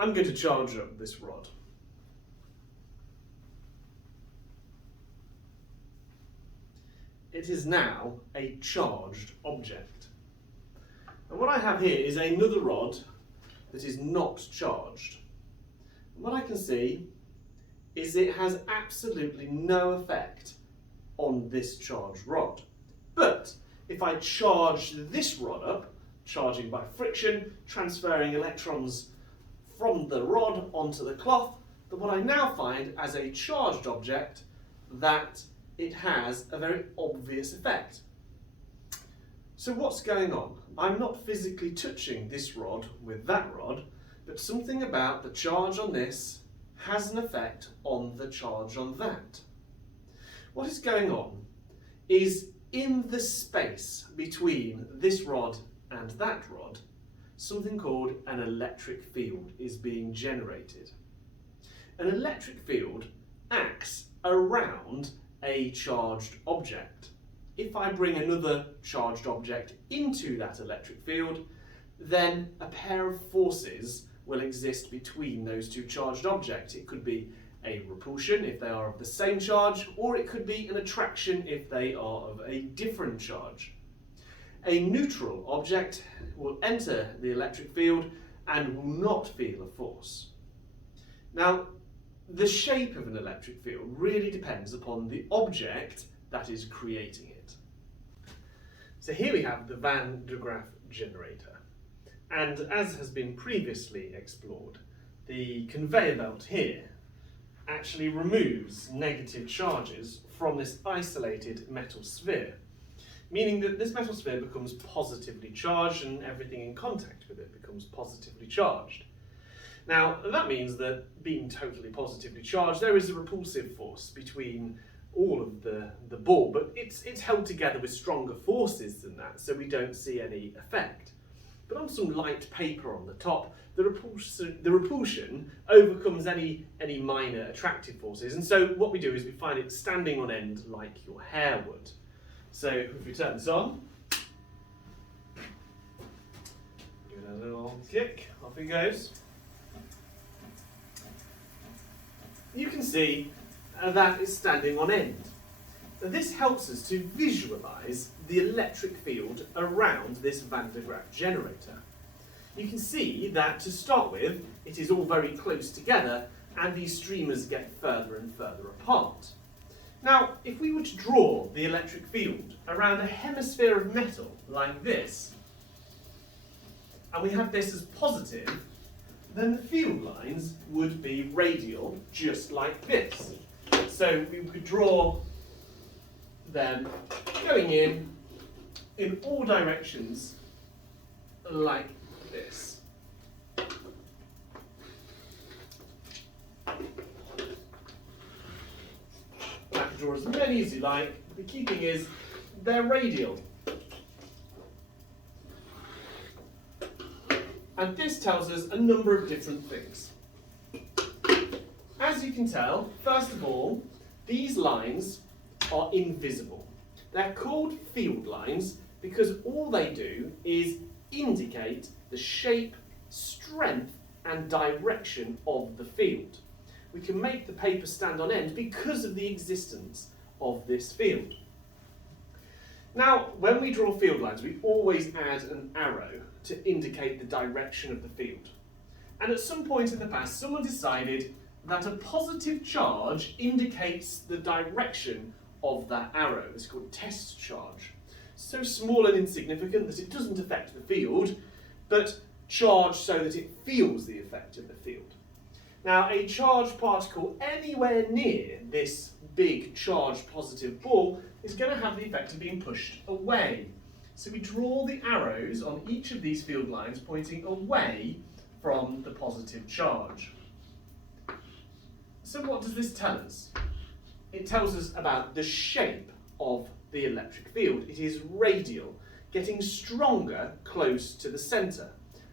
I'm going to charge up this rod. It is now a charged object. And what I have here is another rod that is not charged. And what I can see is it has absolutely no effect on this charged rod. But if I charge this rod up, charging by friction, transferring electrons from the rod onto the cloth, then what I now find as a charged object that it has a very obvious effect. So what's going on? I'm not physically touching this rod with that rod, but something about the charge on this has an effect on the charge on that. What is going on is in the space between this rod and that rod, something called an electric field is being generated. An electric field acts around a charged object. If I bring another charged object into that electric field, then a pair of forces will exist between those two charged objects. It could be a repulsion if they are of the same charge, or it could be an attraction if they are of a different charge. A neutral object will enter the electric field and will not feel a force. Now, the shape of an electric field really depends upon the object that is creating it. So here we have the Van de Graaff generator. And as has been previously explored, the conveyor belt here actually removes negative charges from this isolated metal sphere, meaning that this metal sphere becomes positively charged and everything in contact with it becomes positively charged. Now, that means that being totally positively charged, there is a repulsive force between all of the ball, but it's held together with stronger forces than that, so we don't see any effect. But on some light paper on the top, the repulsion overcomes any minor attractive forces, and so what we do is we find it standing on end like your hair would. So if we turn this on, give it a little kick, off it goes. You can see that it's standing on end. Now, this helps us to visualise the electric field around this Van de Graaff generator. You can see that to start with, it is all very close together and these streamers get further and further apart. Now, if we were to draw the electric field around a hemisphere of metal like this, and we have this as positive, then the field lines would be radial, just like this. So we could draw them going in all directions like this. I can draw as many as you like. The key thing is they're radial. And this tells us a number of different things. As you can tell, first of all, these lines are invisible. They're called field lines because all they do is indicate the shape, strength, and direction of the field. We can make the paper stand on end because of the existence of this field. Now, when we draw field lines, we always add an arrow to indicate the direction of the field. And at some point in the past, someone decided that a positive charge indicates the direction of that arrow. It's called test charge. So small and insignificant that it doesn't affect the field, but charged so that it feels the effect of the field. Now, a charged particle anywhere near this big charged positive ball is going to have the effect of being pushed away. So we draw the arrows on each of these field lines pointing away from the positive charge. So what does this tell us? It tells us about the shape of the electric field. It is radial, getting stronger close to the centre.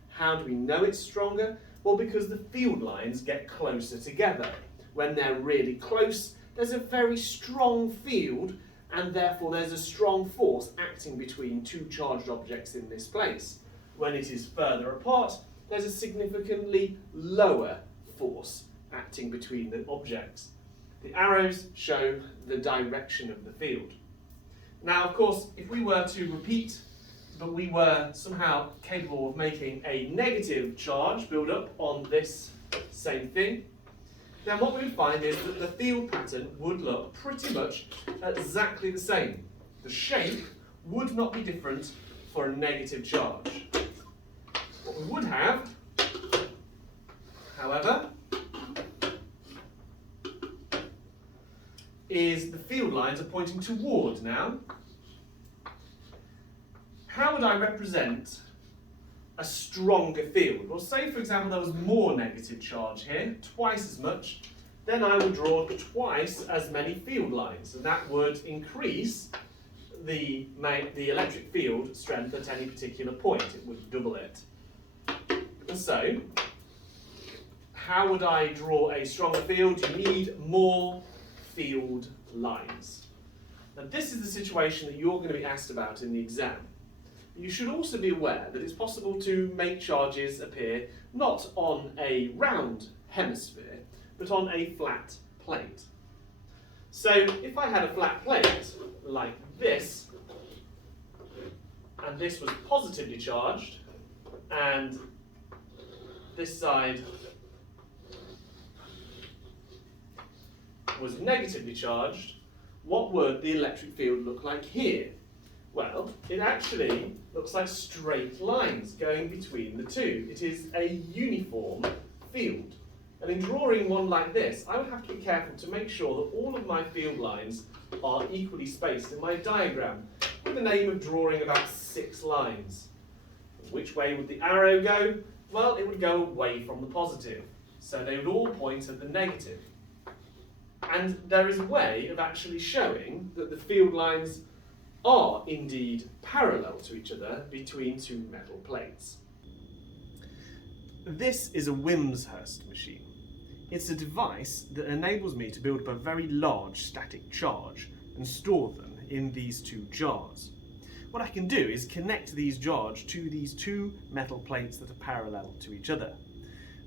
How do we know it's stronger? Well, because the field lines get closer together. When they're really close, there's a very strong field, and therefore there's a strong force acting between two charged objects in this place. When it is further apart, there's a significantly lower force acting between the objects. The arrows show the direction of the field. Now, of course, if we were to repeat, but we were somehow capable of making a negative charge build up on this same thing, then what we would find is that the field pattern would look pretty much exactly the same. The shape would not be different for a negative charge. What we would have, however, is the field lines are pointing toward now. How would I represent a stronger field? Well, say for example there was more negative charge here, twice as much, then I would draw twice as many field lines, and that would increase the electric field strength at any particular point. It would double it. And so, how would I draw a stronger field? You need more field lines. Now this is the situation that you're going to be asked about in the exam. You should also be aware that it's possible to make charges appear not on a round hemisphere, but on a flat plate. So if I had a flat plate like this, and this was positively charged, and this side was negatively charged, what would the electric field look like here? Well, it actually looks like straight lines going between the two. It is a uniform field. And in drawing one like this, I would have to be careful to make sure that all of my field lines are equally spaced in my diagram, with the aim of drawing about 6 lines. Which way would the arrow go? Well, it would go away from the positive, so they would all point at the negative. And there is a way of actually showing that the field lines are indeed parallel to each other between two metal plates. This is a Wimshurst machine. It's a device that enables me to build up a very large static charge and store them in these two jars. What I can do is connect these jars to these two metal plates that are parallel to each other.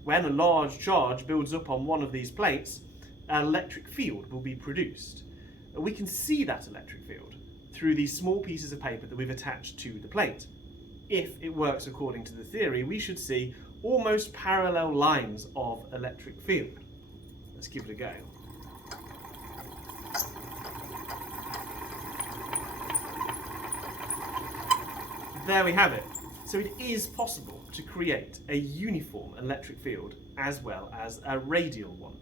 When a large charge builds up on one of these plates, an electric field will be produced. We can see that electric field through these small pieces of paper that we've attached to the plate. If it works according to the theory, we should see almost parallel lines of electric field. Let's give it a go. There we have it. So it is possible to create a uniform electric field as well as a radial one.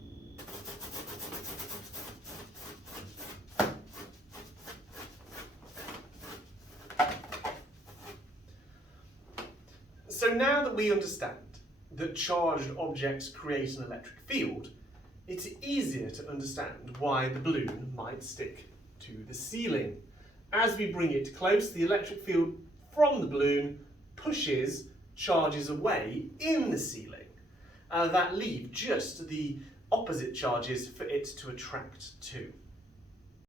So now that we understand that charged objects create an electric field, it's easier to understand why the balloon might stick to the ceiling. As we bring it close, the electric field from the balloon pushes charges away in the ceiling that leave just the opposite charges for it to attract to.